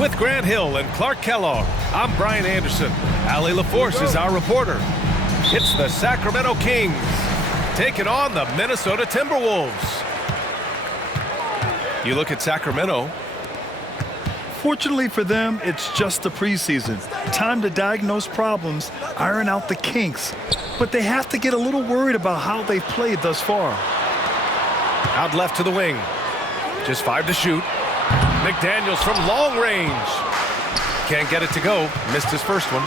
With Grant Hill and Clark Kellogg, I'm Brian Anderson. Allie LaForce is our reporter. It's the Sacramento Kings taking on the Minnesota Timberwolves. You look at Sacramento. Fortunately for them, it's just the preseason. Time to diagnose problems, iron out the kinks. But they have to get a little worried about how they've played thus far. Out left to the wing. Just 5 to shoot. McDaniels from long range. Can't get it to go. Missed his first one.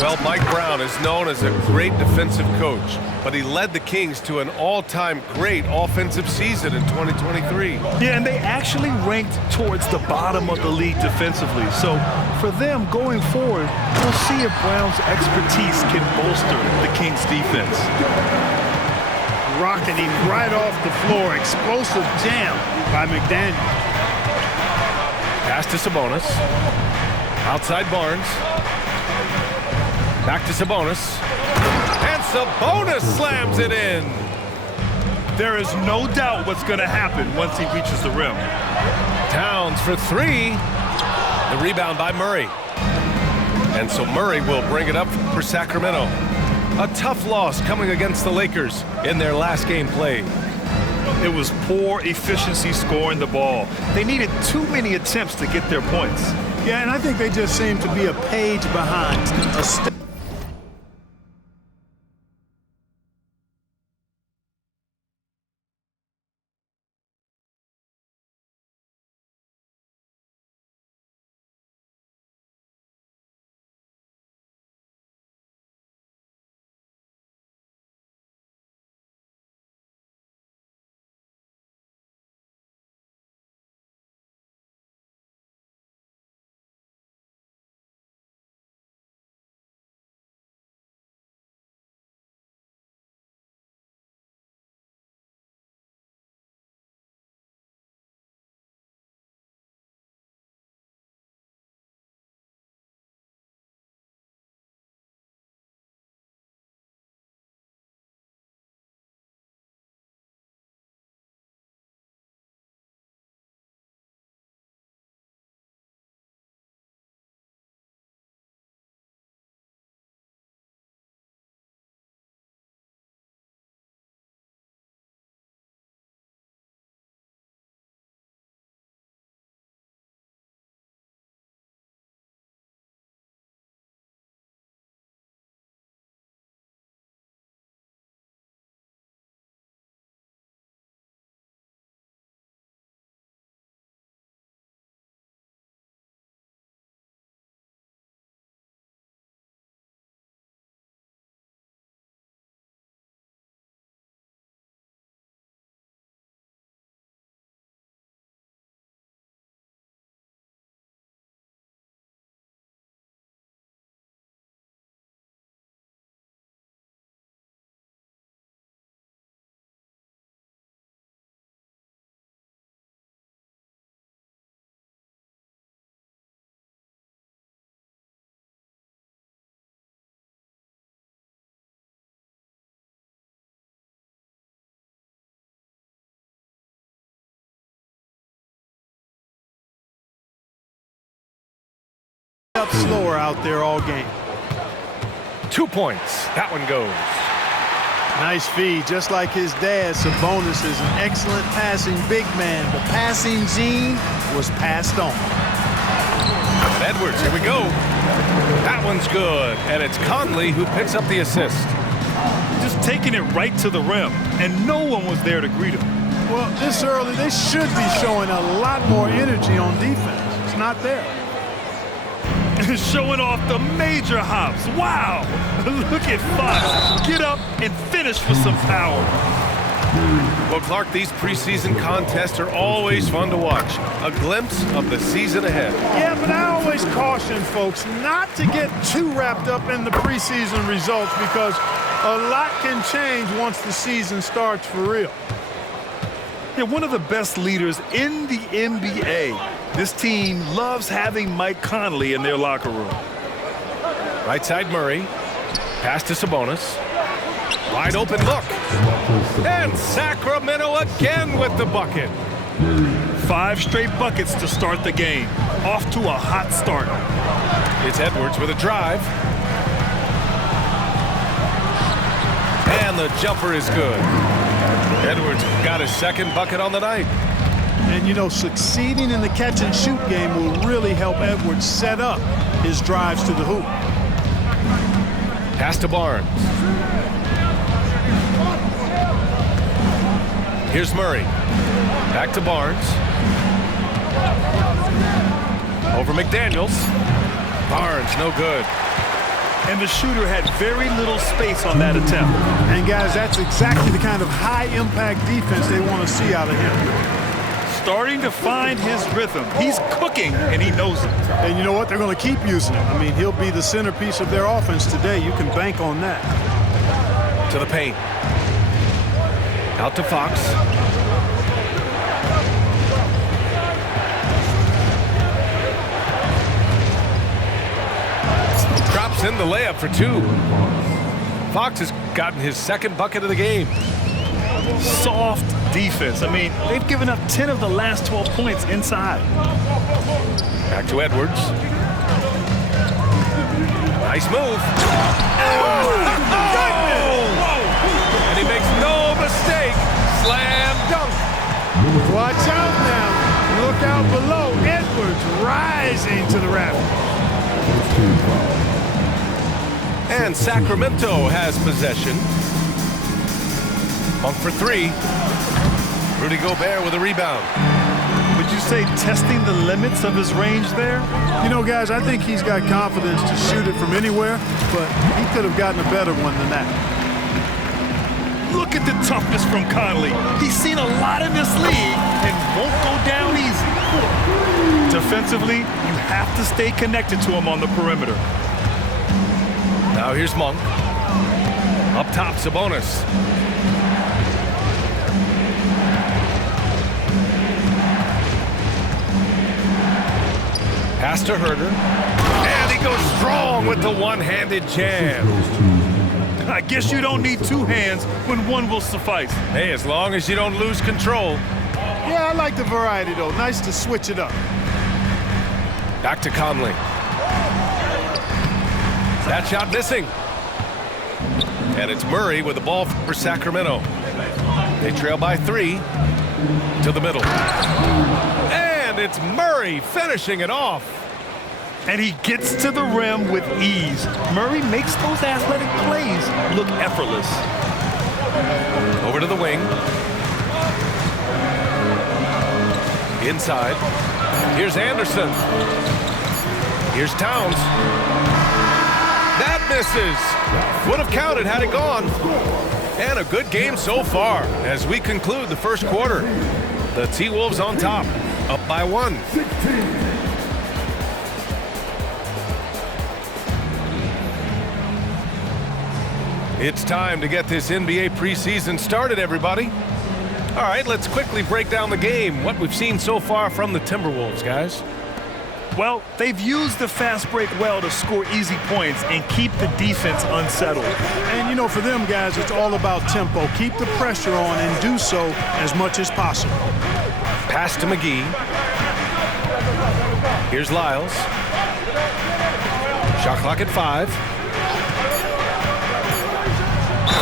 Well, Mike Brown is known as a great defensive coach, but he led the Kings to an all-time great offensive season in 2023. Yeah, and they actually ranked towards the bottom of the league defensively. So for them going forward, we'll see if Brown's expertise can bolster the Kings defense. Rocking him right off the floor. Explosive jam by McDaniel. Pass to Sabonis. Outside Barnes. Back to Sabonis. And Sabonis slams it in. There is no doubt what's going to happen once he reaches the rim. Towns for 3. The rebound by Murray. And so Murray will bring it up for Sacramento. A tough loss coming against the Lakers in their last game played. It was poor efficiency scoring the ball. They needed too many attempts to get their points. Yeah, and I think they just seem to be a page behind. Up slower out there all game. 2 points. That one goes. Nice feed, just like his dad. Sabonis is an excellent passing big man. The passing gene was passed on. Edwards, here we go. That one's good, and it's Conley who picks up the assist. Just taking it right to the rim, and no one was there to greet him. Well, this early, they should be showing a lot more energy on defense. It's not there. Showing off the major hops. Wow! Look at Fox. Get up and finish for some power. Well, Clark, these preseason contests are always fun to watch. A glimpse of the season ahead. Yeah, but I always caution folks not to get too wrapped up in the preseason results because a lot can change once the season starts for real. Yeah, one of the best leaders in the NBA. This team loves having Mike Conley in their locker room. Right side Murray. Pass to Sabonis. Wide open look. And Sacramento again with the bucket. 5 straight buckets to start the game. Off to a hot start. It's Edwards with a drive. And the jumper is good. Edwards got his second bucket on the night. And, you know, succeeding in the catch-and-shoot game will really help Edwards set up his drives to the hoop. Pass to Barnes. Here's Murray. Back to Barnes. Over McDaniels. Barnes, no good. And the shooter had very little space on that attempt. And, guys, that's exactly the kind of high-impact defense they want to see out of him. Starting to find his rhythm. He's cooking, and he knows it. And you know what? They're going to keep using him. I mean, he'll be the centerpiece of their offense today. You can bank on that. To the paint. Out to Fox. Drops in the layup for 2. Fox has gotten his second bucket of the game. Soft defense. I mean, they've given up 10 of the last 12 points inside. Back to Edwards. Nice move. And he makes no mistake. Slam dunk. Watch out now. Look out below. Edwards rising to the rafters. And Sacramento has possession. Monk for 3. Rudy Gobert with a rebound. Would you say testing the limits of his range there? You know, guys, I think he's got confidence to shoot it from anywhere, but he could have gotten a better one than that. Look at the toughness from Conley. He's seen a lot in this league and won't go down easy. Defensively, you have to stay connected to him on the perimeter. Now here's Monk. Up top, Sabonis. Pass to Herder. And he goes strong with the one-handed jam. I guess you don't need 2 hands when one will suffice. Hey, as long as you don't lose control. Yeah, I like the variety, though. Nice to switch it up. Back to Conley. That shot missing. And it's Murray with the ball for Sacramento. They trail by 3 to the middle. And it's Murray finishing it off. And he gets to the rim with ease. Murray makes those athletic plays look effortless. Over to the wing. Inside. Here's Anderson. Here's Towns. That misses. Would have counted had it gone. And a good game so far as we conclude the first quarter. The T-Wolves on top, up by 1. It's time to get this NBA preseason started, everybody. All right, let's quickly break down the game, what we've seen so far from the Timberwolves, guys. Well, they've used the fast break well to score easy points and keep the defense unsettled. And, you know, for them, guys, it's all about tempo. Keep the pressure on and do so as much as possible. Pass to McGee. Here's Lyles. Shot clock at 5.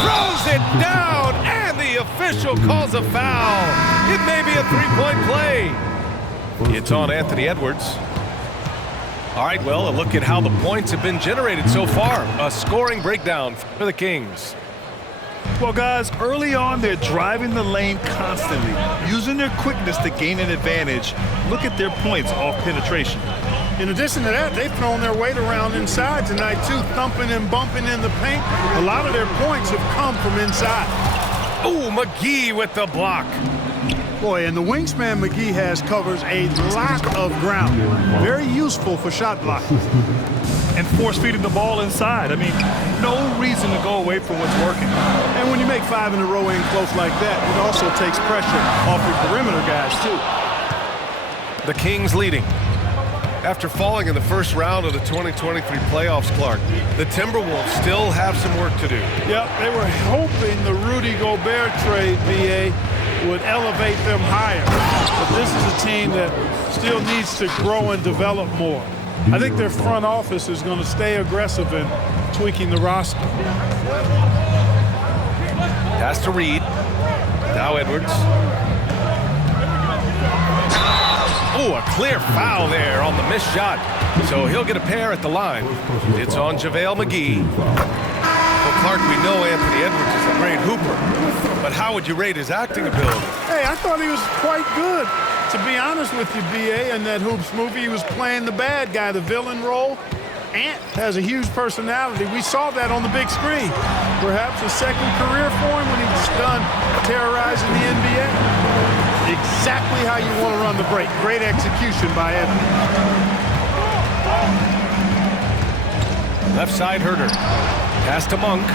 Throws it down, and the official calls a foul. It may be a 3-point play. It's on Anthony Edwards. All right, well, a look at how the points have been generated so far. A scoring breakdown for the Kings. Well, guys, early on, they're driving the lane constantly, using their quickness to gain an advantage. Look at their points off penetration. In addition to that, they've thrown their weight around inside tonight, too, thumping and bumping in the paint. A lot of their points have come from inside. Oh, McGee with the block. Boy, and the wingspan McGee has covers a lot of ground. Very useful for shot blocking. And force-feeding the ball inside. I mean, no reason to go away from what's working. And when you make 5 in a row in close like that, it also takes pressure off your perimeter guys, too. The Kings leading. After falling in the first round of the 2023 playoffs, Clark, the Timberwolves still have some work to do. Yep, they were hoping the Rudy Gobert trade, B.A., would elevate them higher. But this is a team that still needs to grow and develop more. I think their front office is going to stay aggressive in tweaking the roster. Pass to Reed. Now Edwards. Oh, a clear foul there on the missed shot. So he'll get a pair at the line. It's on JaVale McGee. Well, Clark, we know Anthony Edwards is a great hooper. But how would you rate his acting ability? Hey, I thought he was quite good. To be honest with you, B.A., in that Hoops movie, he was playing the bad guy, the villain role. Ant has a huge personality. We saw that on the big screen. Perhaps a second career for him when he's done terrorizing the NBA. Exactly how you want to run the break. Great execution by Edwards. Left side Herter. Pass to Monk.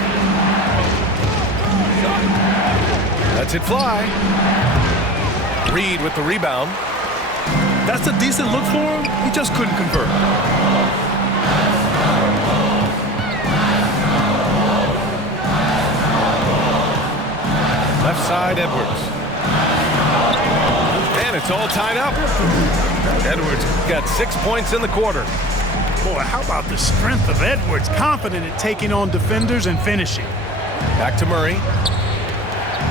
Lets it fly. Reed with the rebound. That's a decent look for him. He just couldn't convert. Left side Edwards. And it's all tied up. Edwards got 6 points in the quarter. Boy, how about the strength of Edwards? Confident at taking on defenders and finishing. Back to Murray.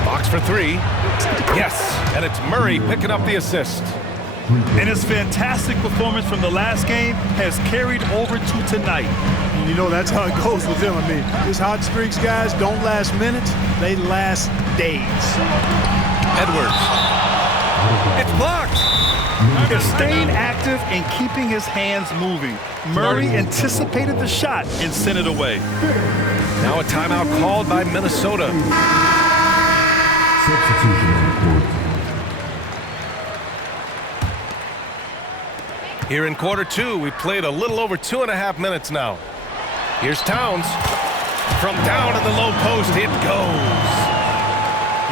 Box for three. Yes, and it's Murray picking up the assist. And his fantastic performance from the last game has carried over to tonight. And you know, that's how it goes with him. I mean, his hot streaks, guys, don't last minutes. They last days. Edwards. It's blocked. He's staying active and keeping his hands moving. Murray anticipated the shot and sent it away. Now a timeout called by Minnesota. Substitution on the court. Here in quarter two, we played a little over 2.5 minutes now. Here's Towns. From down in the low post, it goes.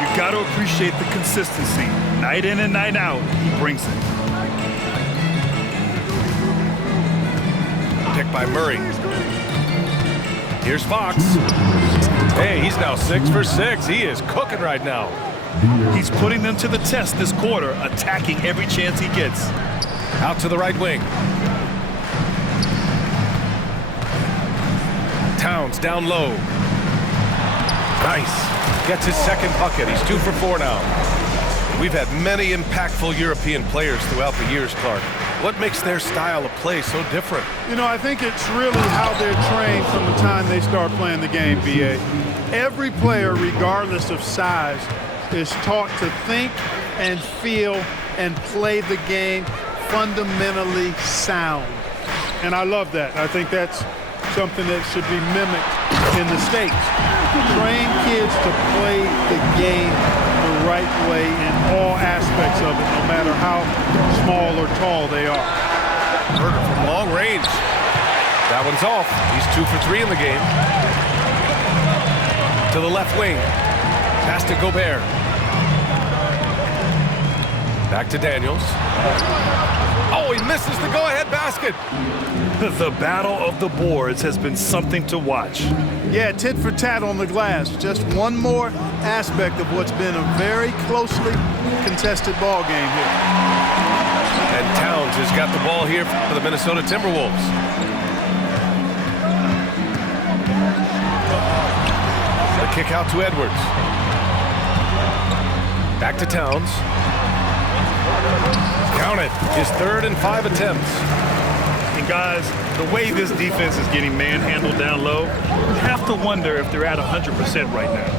You got to appreciate the consistency. Night in and night out, he brings it. Picked by Murray. Here's Fox. Hey, he's now 6 for 6. He is cooking right now. He's putting them to the test this quarter, attacking every chance he gets. Out to the right wing. Towns down low. Nice. Gets his second bucket. He's 2 for 4 now. We've had many impactful European players throughout the years, Clark. What makes their style of play so different? You know, I think it's really how they're trained from the time they start playing the game, B.A. Every player, regardless of size, is taught to think and feel and play the game fundamentally sound. And I love that. I think that's something that should be mimicked in the States. Train kids to play the game the right way in all aspects of it, no matter how small or tall they are. Herter from long range. That one's off. He's 2 for 3 in the game. To the left wing. Pass to Gobert. Back to Daniels. Oh, he misses the go-ahead basket. The battle of the boards has been something to watch. Yeah, tit for tat on the glass. Just one more aspect of what's been a very closely contested ball game here. And Towns has got the ball here for the Minnesota Timberwolves. The kick out to Edwards. Back to Towns. Count it. His 3rd and 5 attempts. And guys, the way this defense is getting manhandled down low, you have to wonder if they're at 100% right now.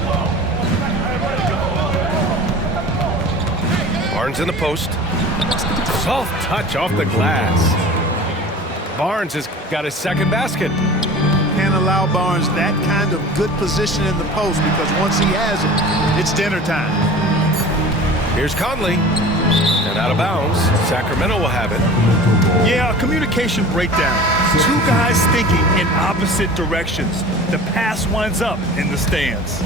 Barnes in the post. Soft touch off the glass. Barnes has got his second basket. Can't allow Barnes that kind of good position in the post, because once he has it, it's dinner time. Here's Conley. And out of bounds. Sacramento will have it. Yeah, a communication breakdown. 2 guys thinking in opposite directions. The pass winds up in the stands.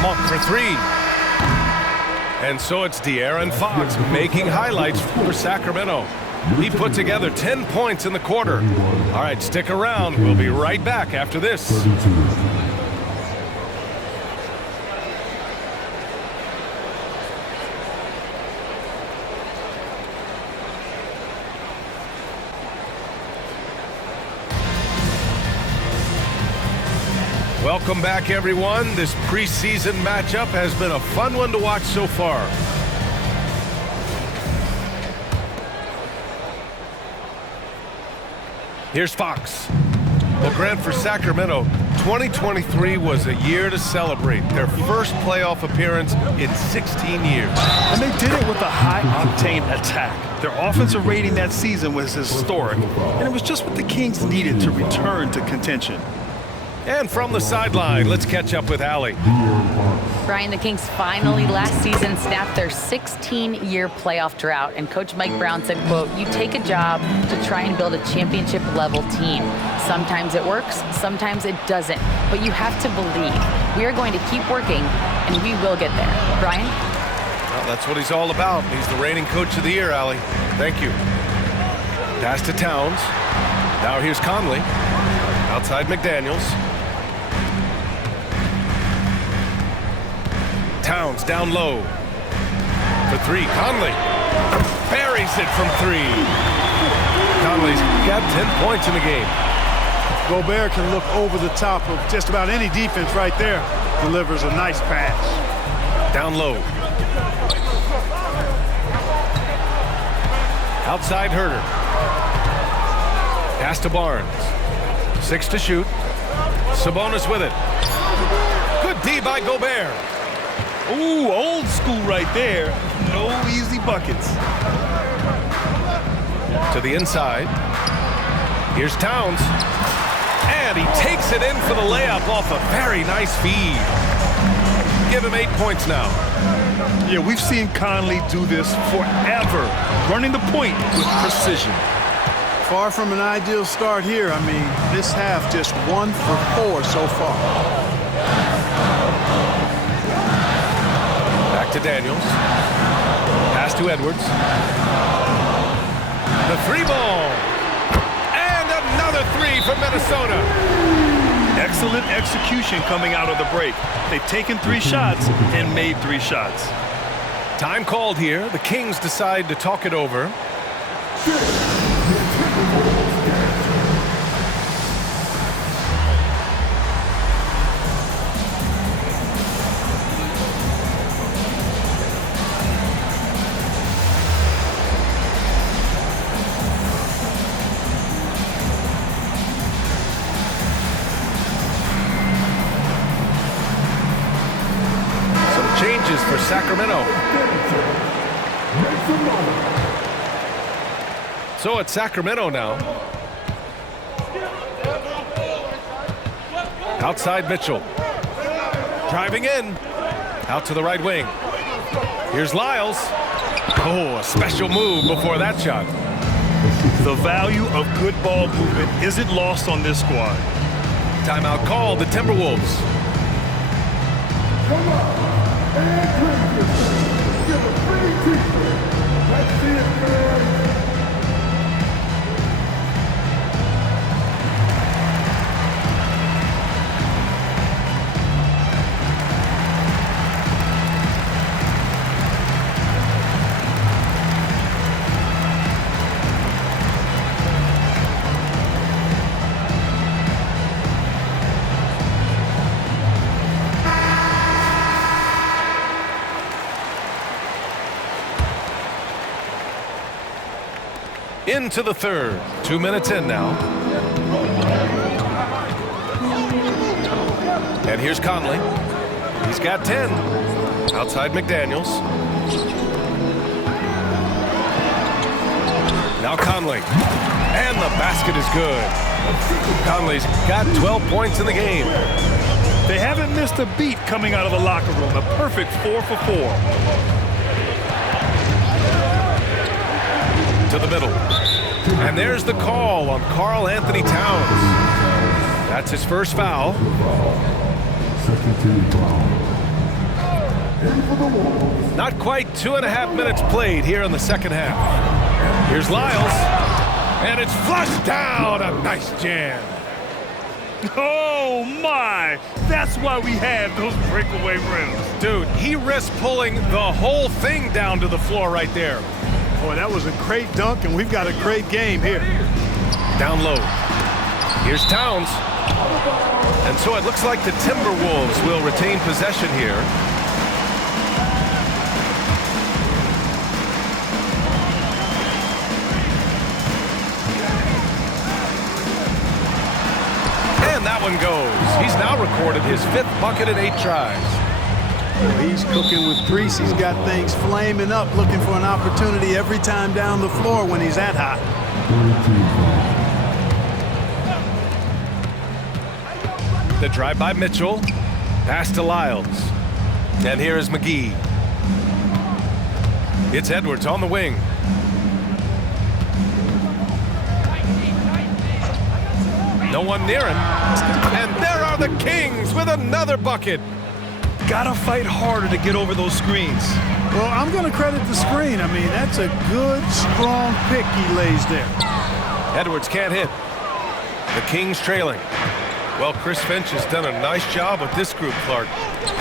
Monk for 3. And so it's De'Aaron Fox making highlights for Sacramento. He put together 10 points in the quarter. All right, stick around. We'll be right back after this. 32. Welcome back, everyone. This preseason matchup has been a fun one to watch so far. Here's Fox. Well, Grant, for Sacramento, 2023 was a year to celebrate. Their first playoff appearance in 16 years. And they did it with a high-octane attack. Their offensive rating that season was historic, and it was just what the Kings needed to return to contention. And from the sideline, let's catch up with Allie. Brian, the Kings finally last season snapped their 16-year playoff drought, and Coach Mike Brown said, quote, "You take a job to try and build a championship-level team. Sometimes it works, sometimes it doesn't, but you have to believe. We are going to keep working, and we will get there." Brian? Well, that's what he's all about. He's the reigning Coach of the Year, Allie. Thank you. Pass to Towns. Now here's Conley. Outside McDaniels. Towns down low. For three, Conley. Buries it from three. Conley's got 10 points in the game. Gobert can look over the top of just about any defense right there. Delivers a nice pass. Down low. Outside Herter. Pass to Barnes. 6 to shoot. Sabonis with it. Good D by Gobert. Ooh, old school right there. No easy buckets. To the inside. Here's Towns. And he takes it in for the layup off a very nice feed. Give him 8 points now. Yeah, we've seen Conley do this forever, running the point with precision. Far from an ideal start here. I mean, this half just 1 for 4 so far. Back to Daniels. Pass to Edwards. The three ball. And another three from Minnesota. Excellent execution coming out of the break. They've taken 3 shots and made 3 shots. Time called here. The Kings decide to talk it over. Changes for Sacramento. So it's Sacramento now. Outside Mitchell. Driving in. Out to the right wing. Here's Lyles. Oh, a special move before that shot. The value of good ball movement isn't lost on this squad. Timeout called the Timberwolves. Come on. And drink yourself. Get a free t-shirt. That's it, man. Into the third. 2 minutes in now. And here's Conley. He's got 10. Outside McDaniels. Now Conley. And the basket is good. Conley's got 12 points in the game. They haven't missed a beat coming out of the locker room. A perfect 4 for 4. To the middle. And there's the call on Karl Anthony Towns. That's his first foul. Not quite 2.5 minutes played here in the second half. Here's Lyles. And it's flushed down. A nice jam. Oh, my. That's why we have those breakaway rims. Dude, he risked pulling the whole thing down to the floor right there. Boy, that was a great dunk, and we've got a great game here. Down low. Here's Towns. And so it looks like the Timberwolves will retain possession here. And that one goes. He's now recorded his 5th bucket in 8 tries. Well, he's cooking with grease. He's got things flaming up, looking for an opportunity every time down the floor when he's that hot. The drive by Mitchell. Pass to Lyles. And here is McGee. It's Edwards on the wing. No one near him. And there are the Kings with another bucket. Gotta fight harder to get over those screens. Well, I'm going to credit the screen. I mean, that's a good, strong pick he lays there. Edwards can't hit. The Kings trailing. Well, Chris Finch has done a nice job with this group, Clark.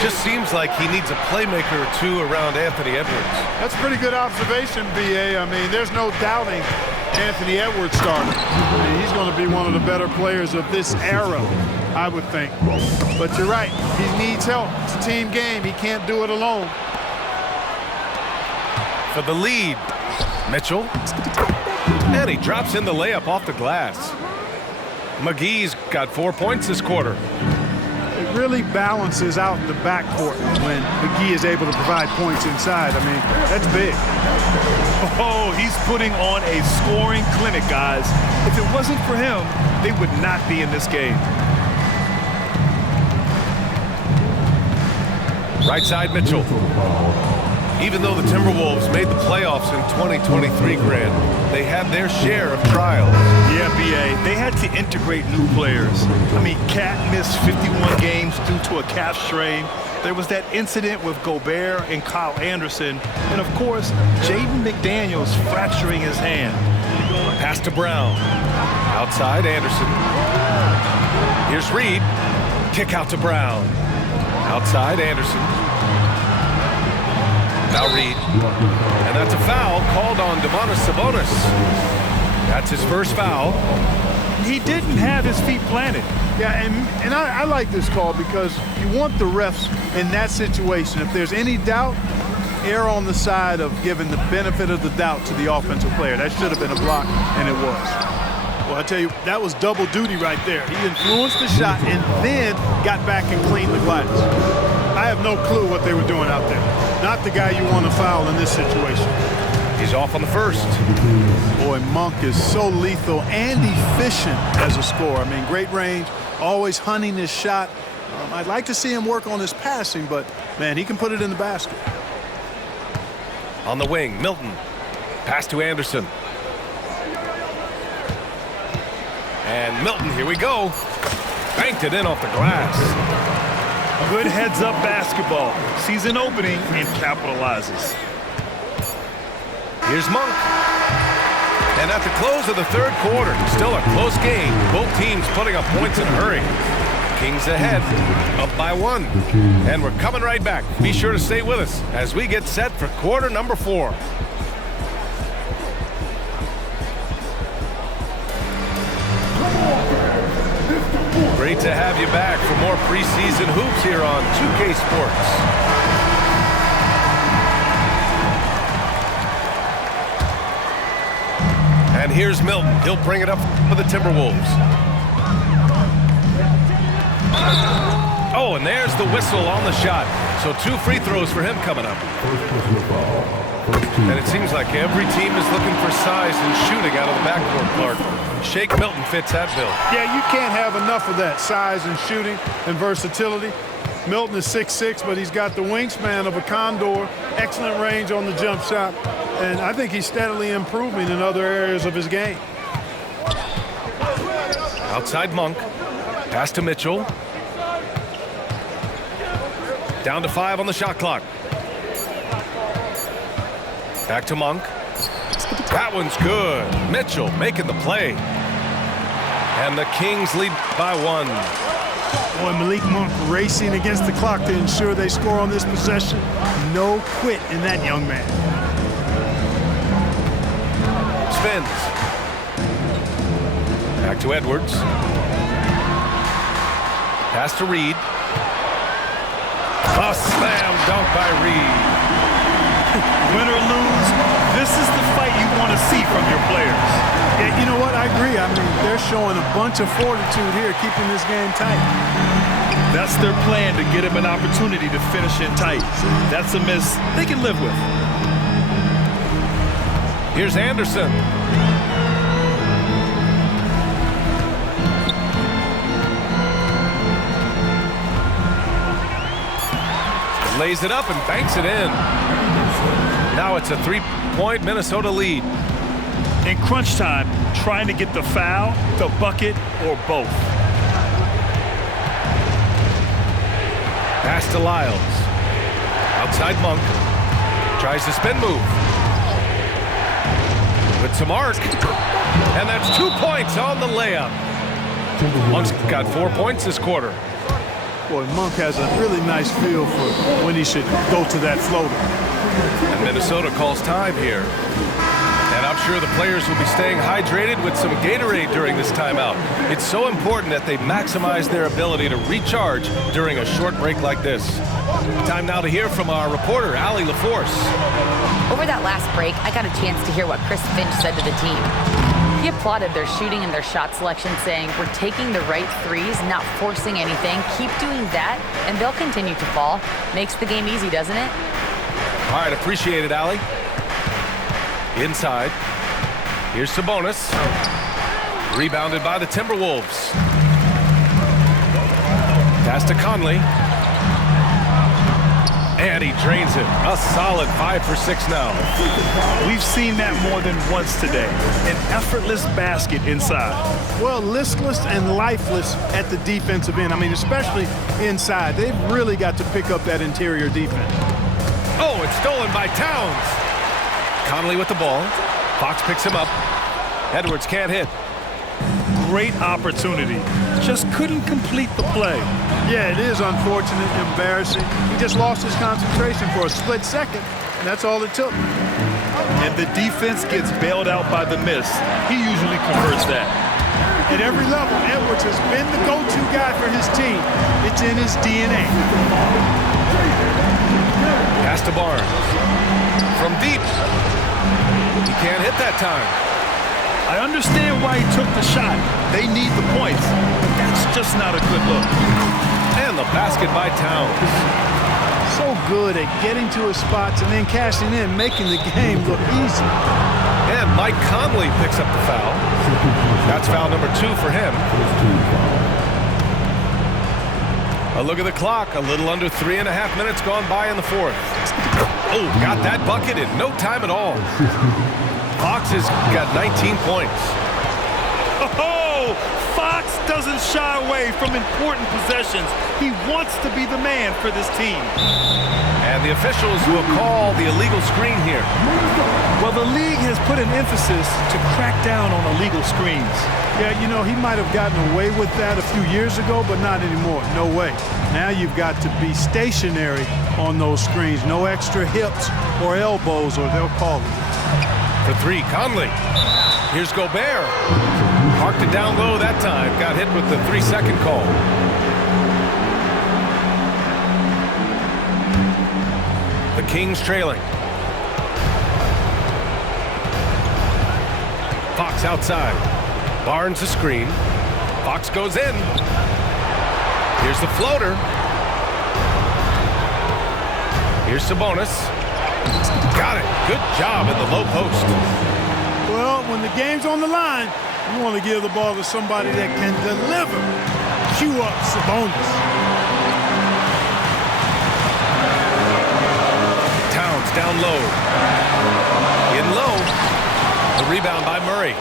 Just seems like he needs a playmaker or two around Anthony Edwards. That's a pretty good observation, B.A. I mean, there's no doubting Anthony Edwards starting. I mean, he's going to be one of the better players of this era, I would think. But you're right. He needs help. It's a team game. He can't do it alone. For the lead, Mitchell. And he drops in the layup off the glass. McGee's got 4 points this quarter. It really balances out the backcourt when McGee is able to provide points inside. I mean, that's big. Oh, he's putting on a scoring clinic, guys. If it wasn't for him, they would not be in this game. Right side, Mitchell. Even though the Timberwolves made the playoffs in 2023, Grant, they had their share of trials. Yeah, B.A., they had to integrate new players. I mean, Cat missed 51 games due to a calf strain. There was that incident with Gobert and Kyle Anderson. And, of course, Jaden McDaniels fracturing his hand. Pass to Brown. Outside, Anderson. Here's Reed. Kick out to Brown. Outside, Anderson. Now Reed. And that's a foul called on Domantas Sabonis. That's his first foul. He didn't have his feet planted. Yeah, and I like this call because you want the refs in that situation. If there's any doubt, err on the side of giving the benefit of the doubt to the offensive player. That should have been a block, and it was. Well, I tell you, that was double duty right there. He influenced the shot and then got back and cleaned the glass. I have no clue what they were doing out there. Not the guy you want to foul in this situation. He's off on the first. Boy, Monk is so lethal and efficient as a scorer. I mean, great range, always hunting his shot. I'd like to see him work on his passing, but, man, he can put it in the basket. On the wing, Milton. Pass to Anderson. And Milton, here we go. Banked it in off the glass. Good heads-up basketball. Sees an opening and capitalizes. Here's Monk. And at the close of the third quarter, still a close game. Both teams putting up points in a hurry. Kings ahead, up by 1. And we're coming right back. Be sure to stay with us as we get set for quarter number 4. Great to have you back for more preseason hoops here on 2K Sports. And here's Milton. He'll bring it up for the Timberwolves. Oh, and there's the whistle on the shot. So 2 free throws for him coming up. And it seems like every team is looking for size and shooting out of the backcourt, Clark. Shake Milton fits that bill. Yeah, you can't have enough of that size and shooting and versatility. Milton is 6'6", but he's got the wingspan of a condor, excellent range on the jump shot, and I think he's steadily improving in other areas of his game. Outside Monk. Pass to Mitchell. Down to 5 on the shot clock. Back to Monk. That one's good. Mitchell making the play. And the Kings lead by 1. Boy, Malik Monk racing against the clock to ensure they score on this possession. No quit in that young man. Spins. Back to Edwards. Pass to Reed. A slam dunk by Reed. Win or lose, this is the fight you want to see from your players. Yeah, you know what? I agree. I mean, they're showing a bunch of fortitude here, keeping this game tight. That's their plan, to get him an opportunity to finish in tight. That's a miss they can live with. Here's Anderson. Lays it up and banks it in. Now it's a 3-point Minnesota lead. In crunch time, trying to get the foul, the bucket, or both. Pass to Lyles. Outside Monk. Tries the spin move. With to Mark. And that's 2 points on the layup. Monk's got 4 points this quarter. Boy, Monk has a really nice feel for when he should go to that floater. And Minnesota calls time here. And I'm sure the players will be staying hydrated with some Gatorade during this timeout. It's so important that they maximize their ability to recharge during a short break like this. Time now to hear from our reporter, Allie LaForce. Over that last break, I got a chance to hear what Chris Finch said to the team. He applauded their shooting and their shot selection, saying, "We're taking the right threes, not forcing anything. Keep doing that, and they'll continue to fall." Makes the game easy, doesn't it? All right, appreciate it, Allie. Inside. Here's Sabonis. Rebounded by the Timberwolves. Pass to Conley. And he drains it. A solid 5 for 6 now. We've seen that more than once today. An effortless basket inside. Well, listless and lifeless at the defensive end. I mean, especially inside. They've really got to pick up that interior defense. Oh, it's stolen by Towns. Conley with the ball. Fox picks him up. Edwards can't hit. Great opportunity. Just couldn't complete the play. Yeah, it is unfortunate, embarrassing. He just lost his concentration for a split second, and that's all it took. And the defense gets bailed out by the miss. He usually converts that. At every level, Edwards has been the go-to guy for his team. It's in his DNA. Pass to Barnes. From deep. He can't hit that time. I understand why he took the shot. They need the points, but that's just not a good look. And the basket by Towns. So good at getting to his spots and then cashing in, making the game look easy. And Mike Conley picks up the foul. That's foul number 2 for him. A look at the clock. A little under 3.5 minutes gone by in the fourth. Oh, got that bucket in no time at all. Fox has got 19 points. Oh, Fox doesn't shy away from important possessions. He wants to be the man for this team. And the officials will call the illegal screen here. Well, the league has put an emphasis to crack down on illegal screens. Yeah, you know, he might have gotten away with that a few years ago, but not anymore. No way. Now you've got to be stationary on those screens. No extra hips or elbows, or they'll call it. For 3, Conley. Here's Gobert. Parked it down low that time. Got hit with the 3-second call. The Kings trailing. Fox outside. Barnes the screen. Fox goes in. Here's the floater. Here's Sabonis. Got it. Good job in the low post. Well, when the game's on the line, you want to give the ball to somebody that can deliver. Cue up Sabonis. Towns down low. In low. The rebound by Murray.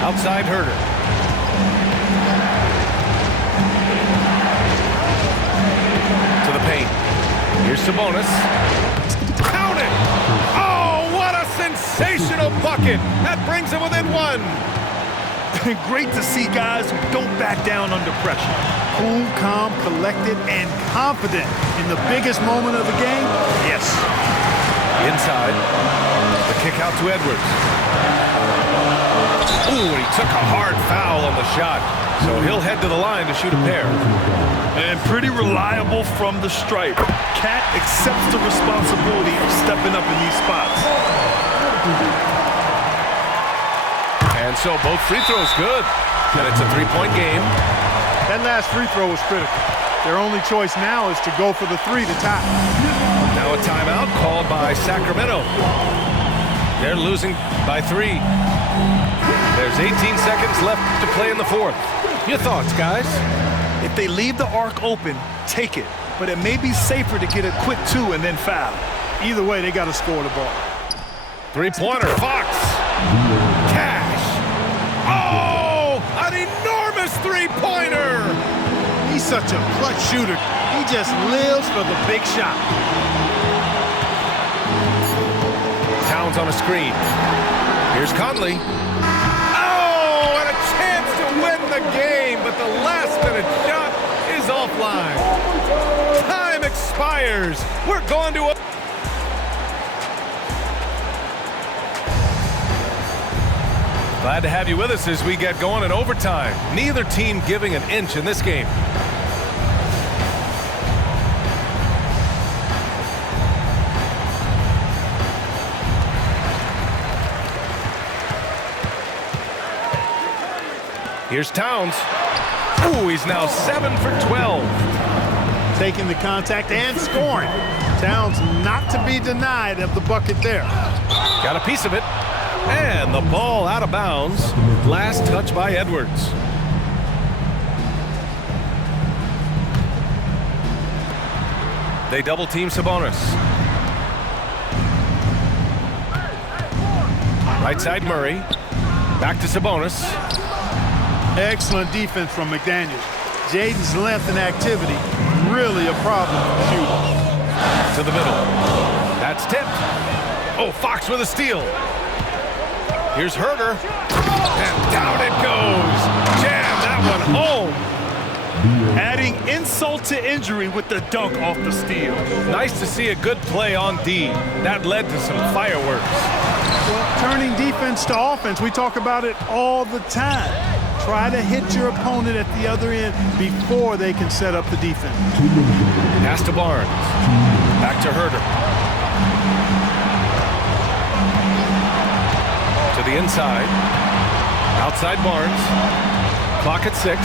Outside Herter. To the paint. Here's Sabonis. Count it! Oh, what a sensational bucket! That brings him within 1. Great to see guys who don't back down under pressure. Cool, calm, collected, and confident in the biggest moment of the game. Yes. Inside. The kick out to Edwards. Ooh, and he took a hard foul on the shot. So he'll head to the line to shoot a pair. And pretty reliable from the stripe. Cat accepts the responsibility of stepping up in these spots. And so both free throws good. And it's a three-point game. That last free throw was critical. Their only choice now is to go for the three to tie. Now a timeout called by Sacramento. They're losing by 3. There's 18 seconds left to play in the fourth. Your thoughts, guys? If they leave the arc open, take it. But it may be safer to get a quick 2 and then foul. Either way, they got to score the ball. Three-pointer, Fox. Cash. Oh, an enormous three-pointer. He's such a clutch shooter. He just lives for the big shot. Towns on a screen. Here's Conley. Oh, and a chance to win the game, but the last-minute shot is offline. Time expires. We're going to a... Glad to have you with us as we get going in overtime. Neither team giving an inch in this game. Here's Towns. Ooh, he's now 7 for 12. Taking the contact and scoring. Towns not to be denied of the bucket there. Got a piece of it. And the ball out of bounds. Last touch by Edwards. They double team Sabonis. Right side Murray. Back to Sabonis. Excellent defense from McDaniels. Jaden's length and activity, really a problem for shooting. To the middle. That's tipped. Oh, Fox with a steal. Here's Herter. And down it goes. Jam that one home. Adding insult to injury with the dunk off the steal. Nice to see a good play on D. That led to some fireworks. Well, turning defense to offense, we talk about it all the time. Try to hit your opponent at the other end before they can set up the defense. Pass to Barnes. Back to Herter. To the inside. Outside Barnes. Clock at 6.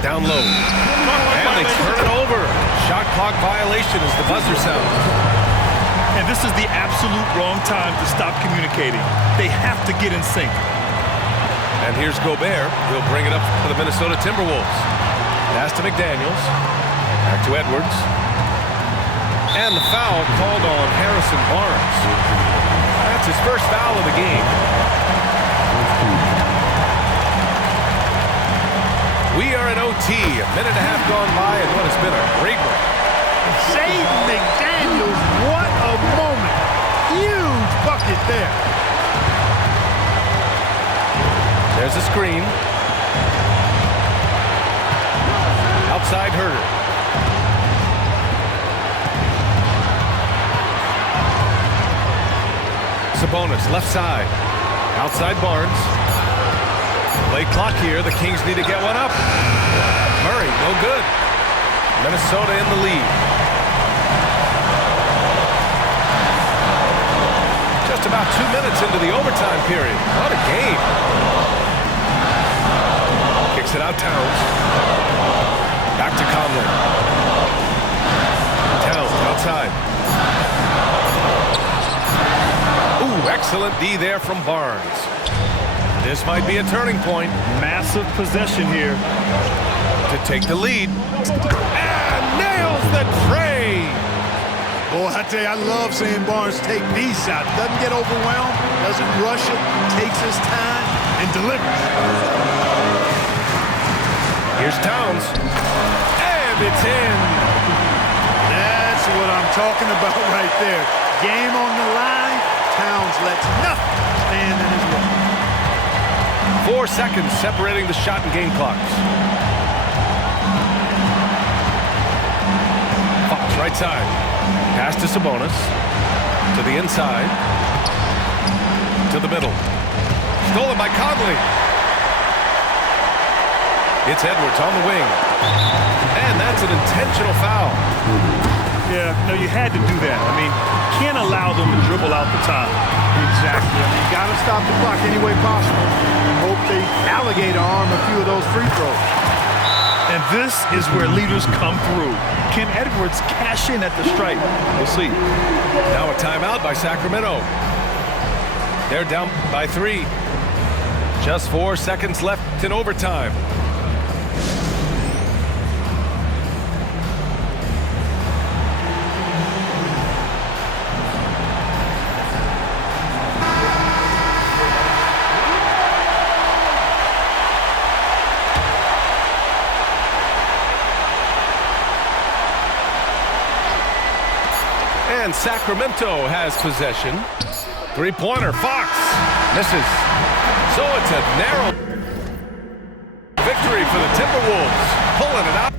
Down low. And they turn it over. Shot clock violation as the buzzer sounds. And this is the absolute wrong time to stop communicating. They have to get in sync. And here's Gobert. He'll bring it up for the Minnesota Timberwolves. Pass to McDaniels. Back to Edwards. And the foul called on Harrison Barnes. That's his first foul of the game. We are in OT. A minute and a half gone by and what has been a great one. Jaden McDaniels, what a moment. Huge bucket there. There's a screen. Outside Herter. Sabonis, left side. Outside Barnes. Late clock here. The Kings need to get one up. Murray, no good. Minnesota in the lead. Just about 2 minutes into the overtime period. What a game. Kicks it out Towns. Back to Conley. Towns outside. Ooh, excellent D there from Barnes. This might be a turning point. Massive possession here. To take the lead. And nails the tray. Boy, I tell you, I love seeing Barnes take these shots. Doesn't get overwhelmed, doesn't rush it, takes his time, and delivers. Here's Towns. And it's in. That's what I'm talking about right there. Game on the line, Towns lets nothing stand in his way. 4 seconds separating the shot and game clocks. Fox right side. Pass to Sabonis. To the inside. to the middle. Stolen by Conley. It's Edwards on the wing. And that's an intentional foul. Yeah, no, you had to do that. I mean, you can't allow them to dribble out the top. Exactly. I mean, you got to stop the clock any way possible and hope they alligator arm a few of those free throws. And this is where leaders come through. Can Edwards cash in at the stripe? We'll see. Now a timeout by Sacramento. They're down by 3. Just 4 seconds left in overtime. And Sacramento has possession. Three-pointer, Fox misses. So it's a narrow victory for the Timberwolves, pulling it out.